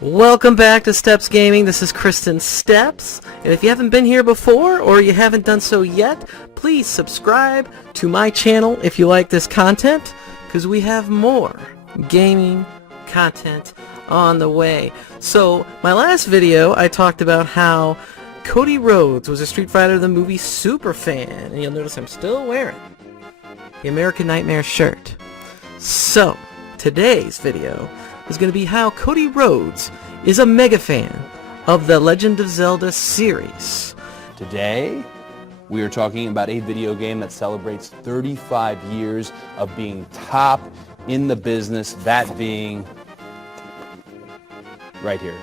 Welcome back to Steps Gaming. This is Kristen Steps, and if you haven't been here before or you haven't done so yet, please subscribe to my channel if you like this content, because we have more gaming content on the way. So my last video I talked about how Cody Rhodes was a Street Fighter the movie super fan, and you'll notice I'm still wearing the American Nightmare shirt. So today's video is going to be how Cody Rhodes is a mega fan of the Legend of Zelda series. Today, we are talking about a video game that celebrates 35 years of being top in the business, that being right here,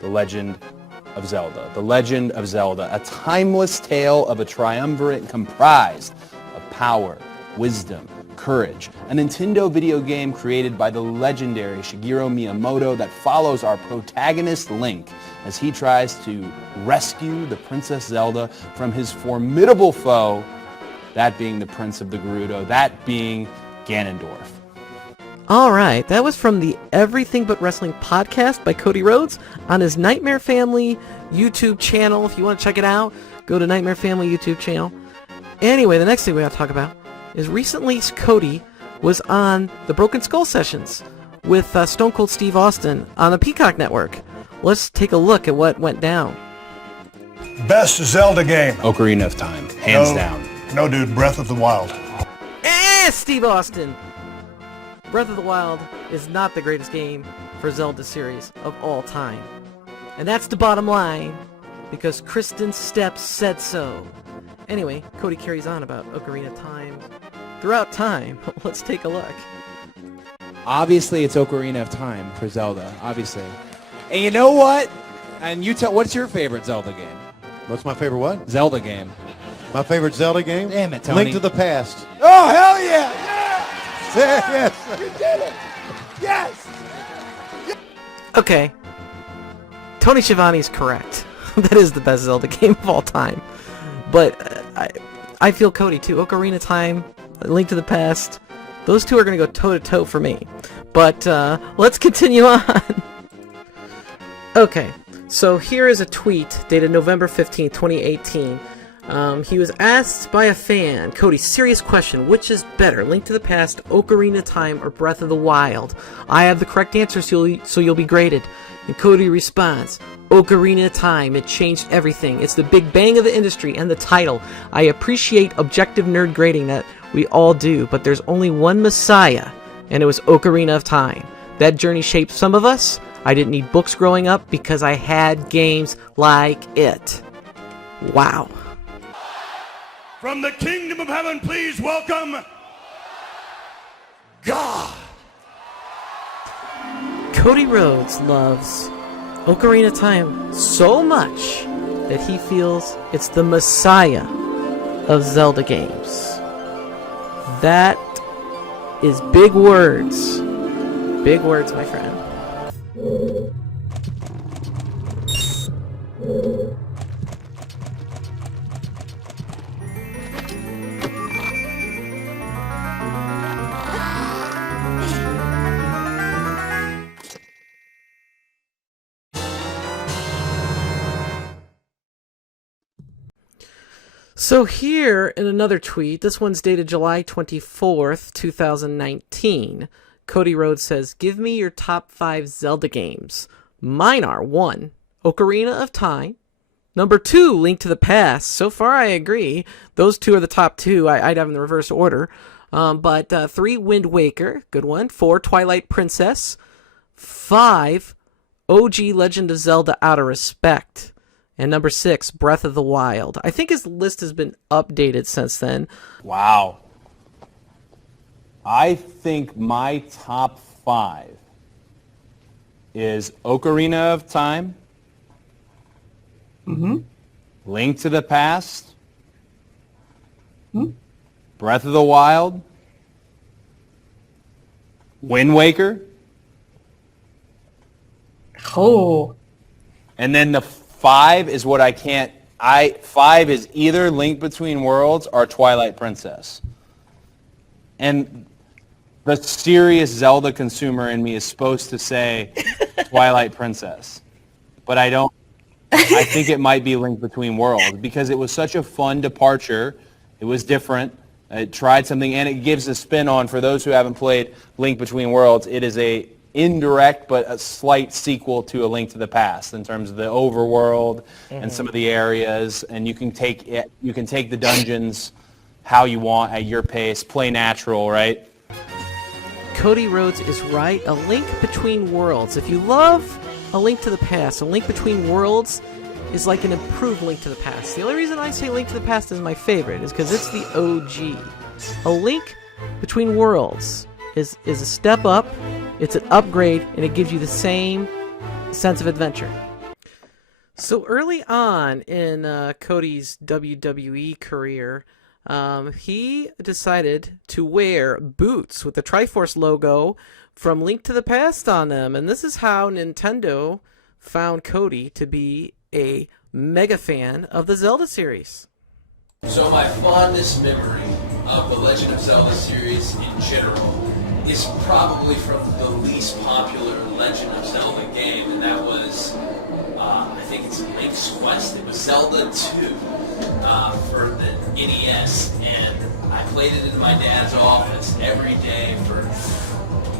The Legend of Zelda. The Legend of Zelda, a timeless tale of a triumvirate comprised of power, wisdom, courage, a Nintendo video game created by the legendary Shigeru Miyamoto that follows our protagonist Link as he tries to rescue the Princess Zelda from his formidable foe, that being the Prince of the Gerudo, that being Ganondorf. Alright, that was from the Everything But Wrestling podcast by Cody Rhodes on his Nightmare Family YouTube channel. If you want to check it out, go to Nightmare Family YouTube channel. Anyway, the next thing we got to talk about is recently Cody was on the Broken Skull Sessions with Stone Cold Steve Austin on the Peacock Network. Let's take a look at what went down. Best Zelda game. Ocarina of Time, hands down. No, dude, Breath of the Wild. Steve Austin! Breath of the Wild is not the greatest game for Zelda series of all time. And that's the bottom line, because Kristen Steps said so. Anyway, Cody carries on about Ocarina of Time. Throughout time, let's take a look. Obviously, it's Ocarina of Time for Zelda, obviously. And you know what? And you tell, what's your favorite Zelda game? What's my favorite what? Zelda game. My favorite Zelda game? Damn it, Tony. Link to the Past. Oh, hell yeah! Yes! Yes! You did it! Yes! Okay. Tony Schiavone is correct. That is the best Zelda game of all time. But I feel Cody too. Ocarina of Time, Link to the Past, those two are going to go toe-to-toe for me. But let's continue on. Okay, so here is a tweet dated November 15th, 2018. He was asked by a fan, Cody, serious question, which is better, Link to the Past, Ocarina of Time, or Breath of the Wild? I have the correct answer, so you'll be graded. And Cody responds, Ocarina of Time, it changed everything. It's the big bang of the industry and the title. I appreciate objective nerd grading that we all do, but there's only one Messiah, and it was Ocarina of Time. That journey shaped some of us. I didn't need books growing up because I had games like it. Wow. From the kingdom of heaven, please welcome God. Cody Rhodes loves Ocarina of Time so much that he feels it's the Messiah of Zelda games. That is big words. Big words, my friend. So here in another tweet, this one's dated July 24th, 2019. Cody Rhodes says, give me your top 5 Zelda games. Mine are 1, Ocarina of Time. Number 2, Link to the Past. So far I agree. Those two are the top 2. I'd have in the reverse order. But 3, Wind Waker. Good one. 4, Twilight Princess. 5, OG Legend of Zelda Out of Respect. And number 6, Breath of the Wild. I think his list has been updated since then. Wow. I think my top 5 is Ocarina of Time, Link to the Past, Breath of the Wild, Wind Waker. Oh. And then the 5 is what I can't... 5 is either Link Between Worlds or Twilight Princess. And the serious Zelda consumer in me is supposed to say, Twilight Princess. But I don't. I think it might be Link Between Worlds because it was such a fun departure. It was different. It tried something, and it gives a spin on, for those who haven't played Link Between Worlds, it is a indirect but a slight sequel to A Link to the Past in terms of the overworld and some of the areas, and you can take the dungeons how you want at your pace, play natural, right? Cody Rhodes is right. A Link Between Worlds. If you love A Link to the Past, A Link Between Worlds is like an improved Link to the Past. The only reason I say Link to the Past is my favorite is because it's the OG. A Link Between Worlds is a step up, it's an upgrade, and it gives you the same sense of adventure. So early on in Cody's WWE career, he decided to wear boots with the Triforce logo from Link to the Past on them, and this is how Nintendo found Cody to be a mega fan of the Zelda series. So my fondest memory of the Legend of Zelda series in general is probably from the least popular Legend of Zelda game, and that was, I think it's Link's Quest. It was Zelda 2 for the NES, and I played it in my dad's office every day for,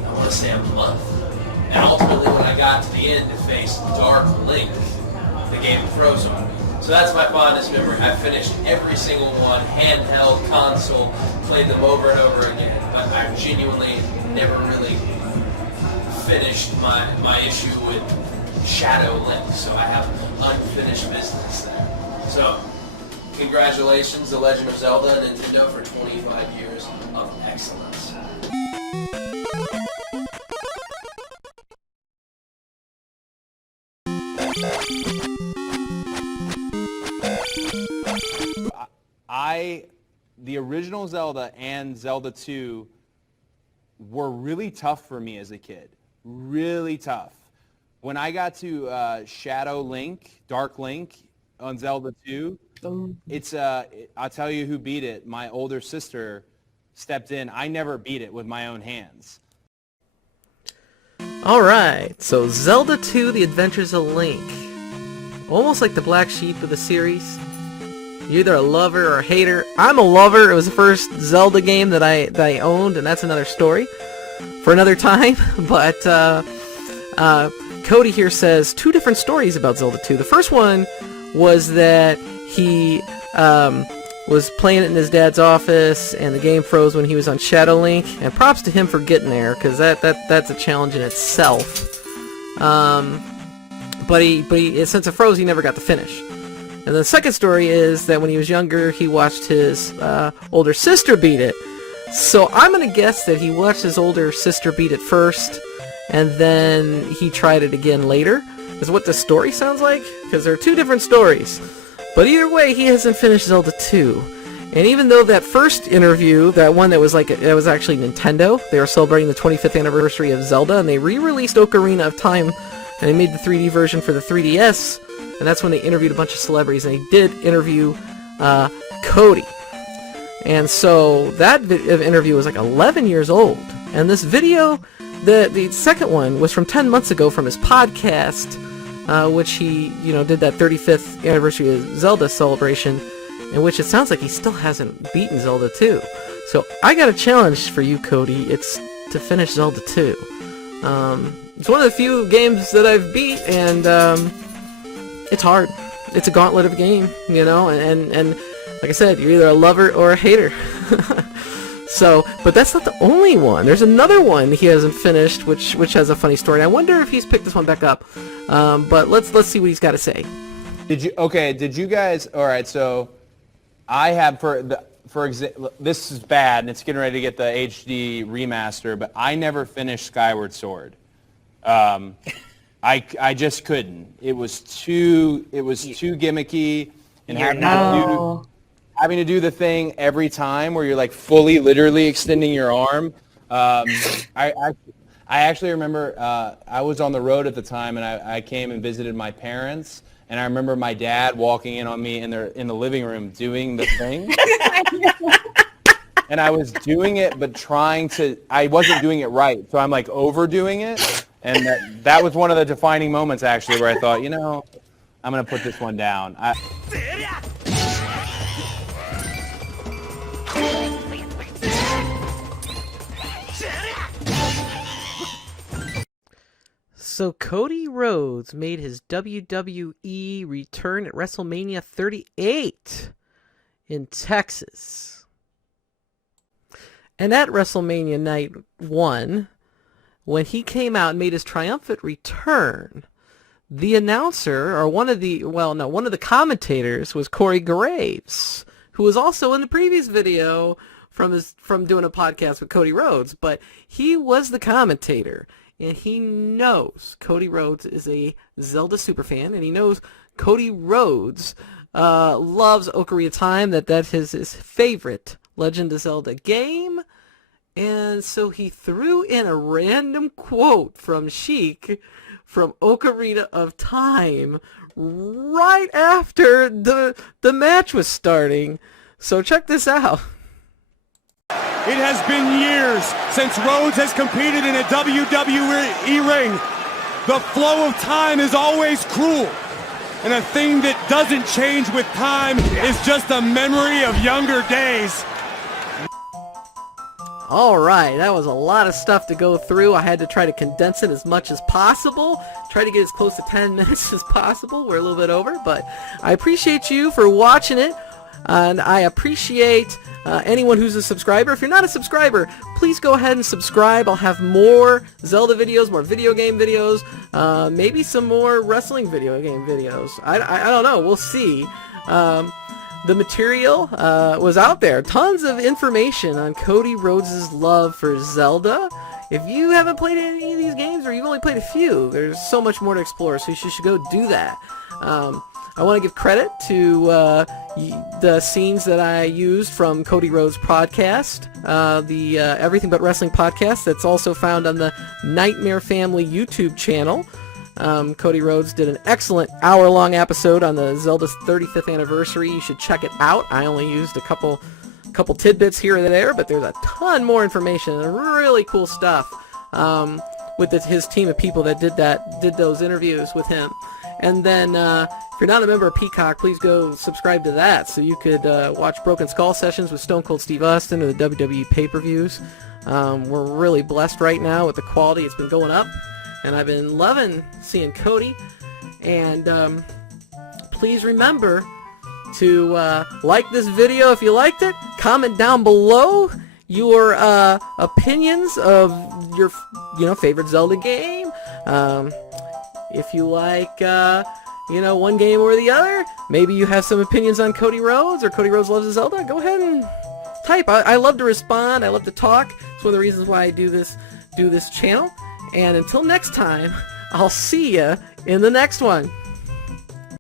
I want to say, a month. And ultimately, when I got to the end to face Dark Link, the game froze on me. So that's my fondest memory. I finished every single one, handheld, console, played them over and over again, but I genuinely never really finished my issue with Shadow Link, so I have unfinished business there. So, congratulations, The Legend of Zelda and Nintendo, for 25 years of excellence. The original Zelda and Zelda 2 were really tough for me as a kid. Really tough. When I got to Shadow Link, Dark Link on Zelda 2, it's I'll tell you who beat it. My older sister stepped in. I never beat it with my own hands. Alright, so Zelda 2, The Adventures of Link. Almost like the black sheep of the series. You're either a lover or a hater. I'm a lover. It was the first Zelda game that I owned, and that's another story for another time. But Cody here says two different stories about Zelda 2. The first one was that he was playing it in his dad's office, and the game froze when he was on Shadow Link. And props to him for getting there, because that's a challenge in itself. But he since it froze, he never got to finish. And the second story is that when he was younger, he watched his older sister beat it. So I'm going to guess that he watched his older sister beat it first, and then he tried it again later, is what the story sounds like, because there are two different stories. But either way, he hasn't finished Zelda 2. And even though that first interview, that one that was actually Nintendo, they were celebrating the 25th anniversary of Zelda, and they re-released Ocarina of Time, and they made the 3D version for the 3DS, and that's when they interviewed a bunch of celebrities, and they did interview Cody. And so that interview was like 11 years old. And this video, the second one, was from 10 months ago from his podcast, which he, did that 35th anniversary of Zelda celebration, in which it sounds like he still hasn't beaten Zelda 2. So I got a challenge for you, Cody. It's to finish Zelda 2. It's one of the few games that I've beat, and it's hard. It's a gauntlet of a game, and like I said, you're either a lover or a hater. So, but that's not the only one. There's another one he hasn't finished, which has a funny story. I wonder if he's picked this one back up. But let's see what he's got to say. Did you guys? All right, so I have for example, this is bad, and it's getting ready to get the HD remaster, but I never finished Skyward Sword. I just couldn't. It was too gimmicky, and having to do the thing every time where you're like fully, literally extending your arm. I actually remember I was on the road at the time, and I came and visited my parents, and I remember my dad walking in on me in the living room doing the thing. And I was doing it, but I wasn't doing it right. So I'm like overdoing it. And that was one of the defining moments, actually, where I thought, I'm going to put this one down. So Cody Rhodes made his WWE return at WrestleMania 38 in Texas. And at WrestleMania Night 1, when he came out and made his triumphant return, the announcer, or one of the commentators was Corey Graves, who was also in the previous video from doing a podcast with Cody Rhodes, but he was the commentator. And he knows Cody Rhodes is a Zelda superfan, and he knows Cody Rhodes loves Ocarina of Time, that's his favorite Legend of Zelda game. And so he threw in a random quote from Sheik from Ocarina of Time right after the match was starting. So check this out. It has been years since Rhodes has competed in a WWE ring. The flow of time is always cruel. And a thing that doesn't change with time is just a memory of younger days. All right, that was a lot of stuff to go through. I had to try to condense it as much as possible. Try to get as close to 10 minutes as possible. We're a little bit over, but I appreciate you for watching it. And I appreciate anyone who's a subscriber. If you're not a subscriber, please go ahead and subscribe. I'll have more Zelda videos, more video game videos, maybe some more wrestling video game videos. I don't know. We'll see. The material was out there. Tons of information on Cody Rhodes' love for Zelda. If you haven't played any of these games, or you've only played a few, there's so much more to explore, so you should go do that. I want to give credit to the scenes that I used from Cody Rhodes' podcast, the Everything But Wrestling podcast, that's also found on the Nightmare Family YouTube channel. Cody Rhodes did an excellent hour-long episode on the Zelda's 35th anniversary. You should check it out. I only used a couple tidbits here and there, but there's a ton more information and really cool stuff with his team of people that did those interviews with him. And then, if you're not a member of Peacock, please go subscribe to that so you could watch Broken Skull sessions with Stone Cold Steve Austin or the WWE pay-per-views. We're really blessed right now with the quality. It's been going up, and I've been loving seeing Cody. And please remember to like this video if you liked it. Comment down below your opinions of your favorite Zelda game. If you like, one game or the other, maybe you have some opinions on Cody Rhodes, or Cody Rhodes loves Zelda, go ahead and type. I love to respond. I love to talk. It's one of the reasons why I do this channel. And until next time, I'll see you in the next one.